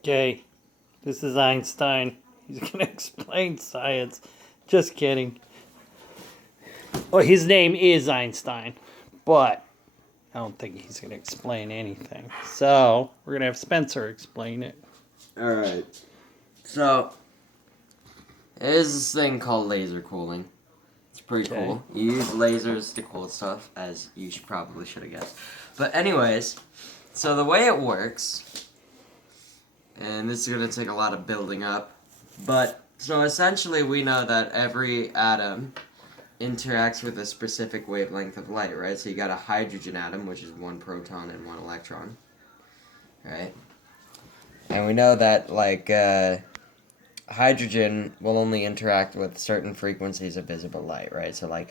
Okay, this is Einstein. He's gonna explain science. Just kidding. Well, his name is Einstein, but I don't think he's gonna explain anything. So we're gonna have Spencer explain it. Alright. So, there's this thing called laser cooling. It's pretty Okay. cool. You use lasers to cool stuff, as you probably should have guessed. But anyways, so the way it works, and this is going to take a lot of building up, but so essentially we know that every atom interacts with a specific wavelength of light, right? So you got a hydrogen atom, which is one proton and one electron, right? And we know that, hydrogen will only interact with certain frequencies of visible light, right? So,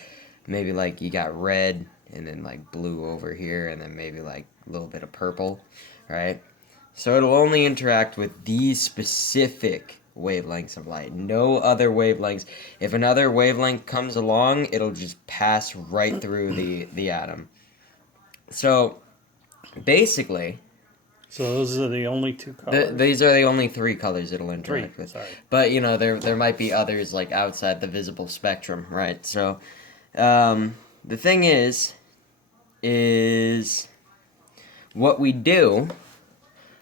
maybe, you got red, and then, blue over here, and then maybe, a little bit of purple, right? So it'll only interact with these specific wavelengths of light. No other wavelengths. If another wavelength comes along, it'll just pass right through the atom. So basically, So those are the only two colors. these are the only three colors it'll Three. interact with. Sorry. But there might be others outside the visible spectrum, right? So the thing is what we do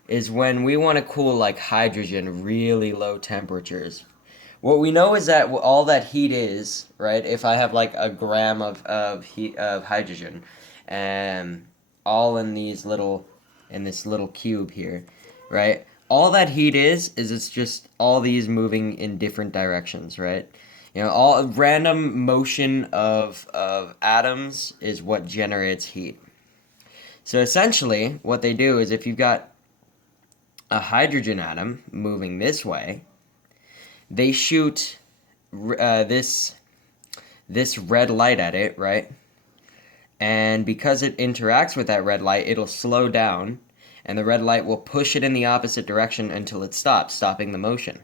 is when we want to cool hydrogen really low temperatures. What we know is that all that heat is, right? If I have a gram of heat of hydrogen, all in this little cube here, right? All that heat is it's just all these moving in different directions, right? All random motion of atoms is what generates heat. So essentially, what they do is if you've got a hydrogen atom moving this way, they shoot this red light at it, right? And because it interacts with that red light, it'll slow down, and the red light will push it in the opposite direction until it stops, stopping the motion.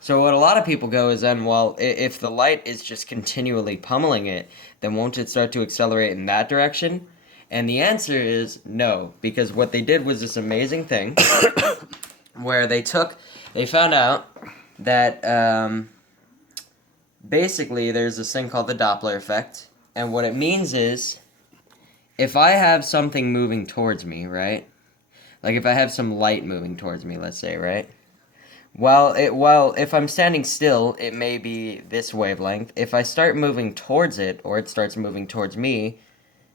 So what a lot of people go is then, well, if the light is just continually pummeling it, then won't it start to accelerate in that direction? And the answer is no, because what they did was this amazing thing where they found out that basically there's this thing called the Doppler effect, and what it means is if I have something moving towards me, right? Like if I have some light moving towards me, let's say, right? Well, if I'm standing still, it may be this wavelength. If I start moving towards it, or it starts moving towards me,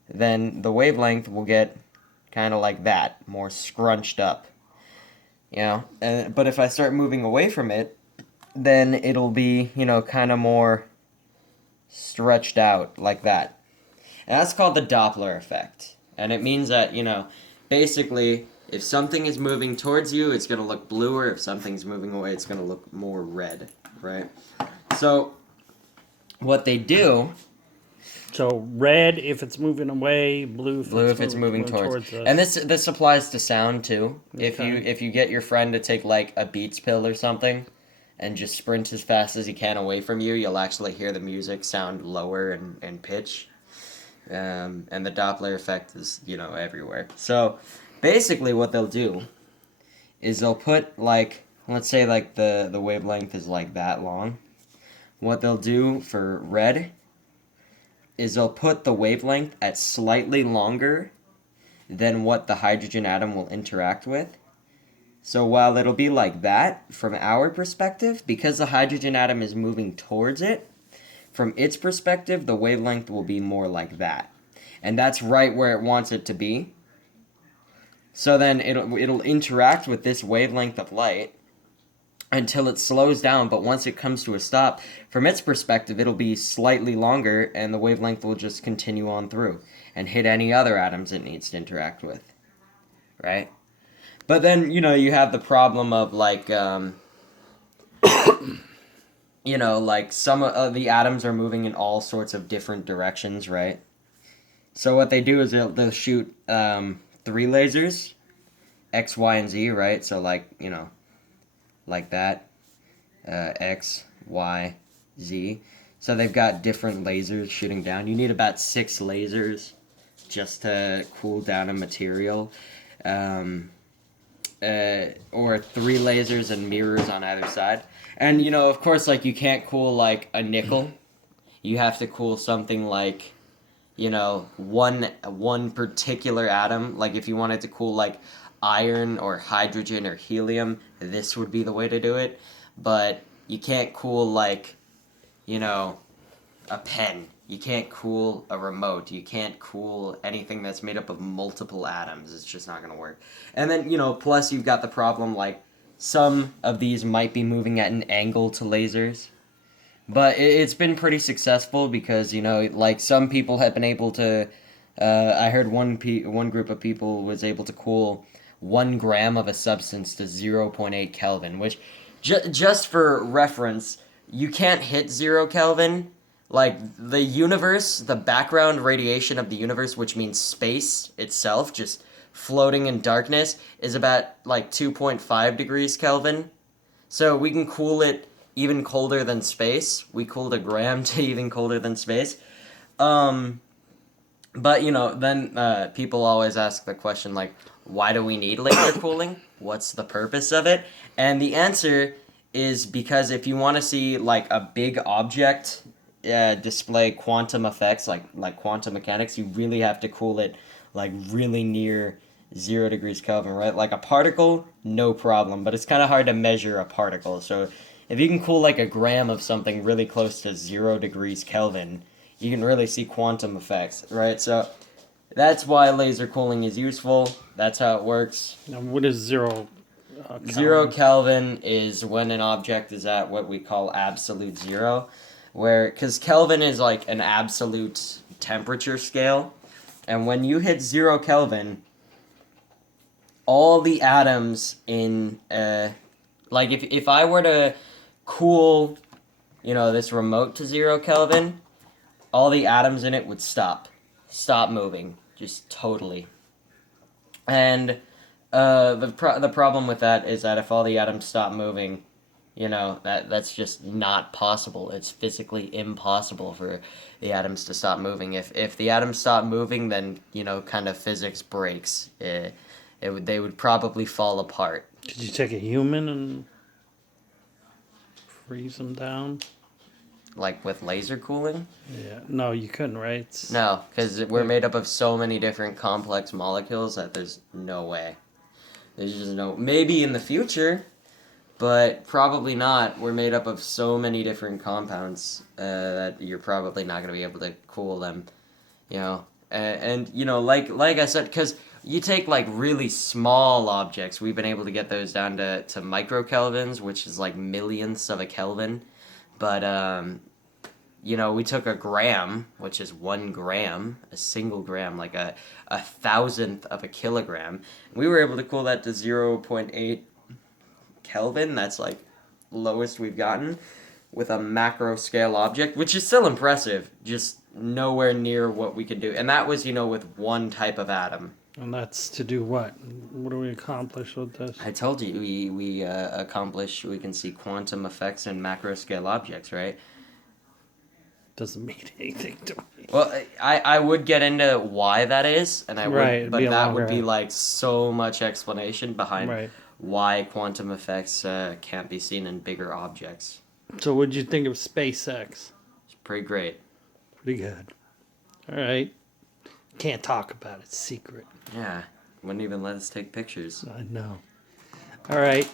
then the wavelength will get kind of like that, more scrunched up. But if I start moving away from it, then it'll be, kind of more stretched out like that. And that's called the Doppler effect. And it means that, basically, if something is moving towards you, it's going to look bluer. If something's moving away, it's going to look more red, right? So, what they do... So red if it's moving away, blue if it's moving towards us. And this applies to sound too. Okay. If you get your friend to take a Beats pill or something and just sprint as fast as he can away from you, you'll actually hear the music sound lower in pitch. And the Doppler effect is, everywhere. So basically what they'll do is they'll put let's say the wavelength is that long. What they'll do for red is they'll put the wavelength at slightly longer than what the hydrogen atom will interact with. So while it'll be like that from our perspective, because the hydrogen atom is moving towards it, from its perspective, the wavelength will be more like that. And that's right where it wants it to be. So then it'll interact with this wavelength of light until it slows down, but once it comes to a stop, from its perspective, it'll be slightly longer, and the wavelength will just continue on through and hit any other atoms it needs to interact with, right? But then, you have the problem of, some of the atoms are moving in all sorts of different directions, right? So what they do is they'll shoot 3 lasers, X, Y, and Z, right? So, like that, X, Y, Z. So they've got different lasers shooting down. You need about 6 lasers just to cool down a material. or 3 lasers and mirrors on either side. And you know, of course, like you can't cool like a nickel. You have to cool something like, you know, one particular atom. Like if you wanted to cool like iron or hydrogen or helium, this would be the way to do it. But you can't cool like, you know, a pen. You can't cool a remote. You can't cool anything that's made up of multiple atoms. It's just not going to work. And then, you know, plus you've got the problem like some of these might be moving at an angle to lasers. But it's been pretty successful because, you know, like some people have been able to. I heard one group of people was able to cool 1 gram of a substance to 0.8 Kelvin, which, just for reference, you can't hit 0 Kelvin. Like the universe, the background radiation of the universe, which means space itself, just floating in darkness, is about like 2.5 degrees Kelvin. So we can cool it even colder than space. We cooled a gram to even colder than space. But you know, then people always ask the question like, why do we need laser cooling? What's the purpose of it? And the answer is because if you want to see like a big object display quantum effects, like quantum mechanics, you really have to cool it like really near 0 degrees Kelvin, right? Like a particle, no problem, but it's kind of hard to measure a particle. So if you can cool like a gram of something really close to 0 degrees Kelvin, you can really see quantum effects, right? So that's why laser cooling is useful. That's how it works. Now, what is 0 Kelvin? 0 Kelvin is when an object is at what we call absolute zero, where, because Kelvin is like an absolute temperature scale, and when you hit 0 Kelvin, all the atoms in, like if I were to cool, you know, this remote to 0 Kelvin, all the atoms in it would stop moving, just totally. And the problem with that is that if all the atoms stop moving, you know, that's just not possible. It's physically impossible for the atoms to stop moving. If the atoms stop moving, then, you know, kind of physics breaks. They would probably fall apart. Could you take a human and freeze them down? Like with laser cooling? Yeah. No, you couldn't, right? It's, No, because we're made up of so many different complex molecules that there's no way. There's just no. Maybe in the future, but probably not. We're made up of so many different compounds that you're probably not going to be able to cool them. You know, and you know, like I said, because you take like really small objects, we've been able to get those down to microkelvins, which is like millionths of a Kelvin. But you know, we took a gram, which is 1 gram, a single gram, like a thousandth of a kilogram. We were able to cool that to 0.8 Kelvin. That's like lowest we've gotten with a macro scale object, which is still impressive, just nowhere near what we could do. And that was, you know, with one type of atom. and that's to do what? What do we accomplish with this? I told you we we can see quantum effects in macro scale objects, right? Doesn't mean anything to me. Well, I would get into why that is, and I would, Right, it'd but be a that longer- would be like so much explanation behind Right. why quantum effects can't be seen in bigger objects. So, what'd you think of SpaceX? It's pretty great. Pretty good. All right. Can't talk about it. Secret. Yeah, wouldn't even let us take pictures. I know. All right.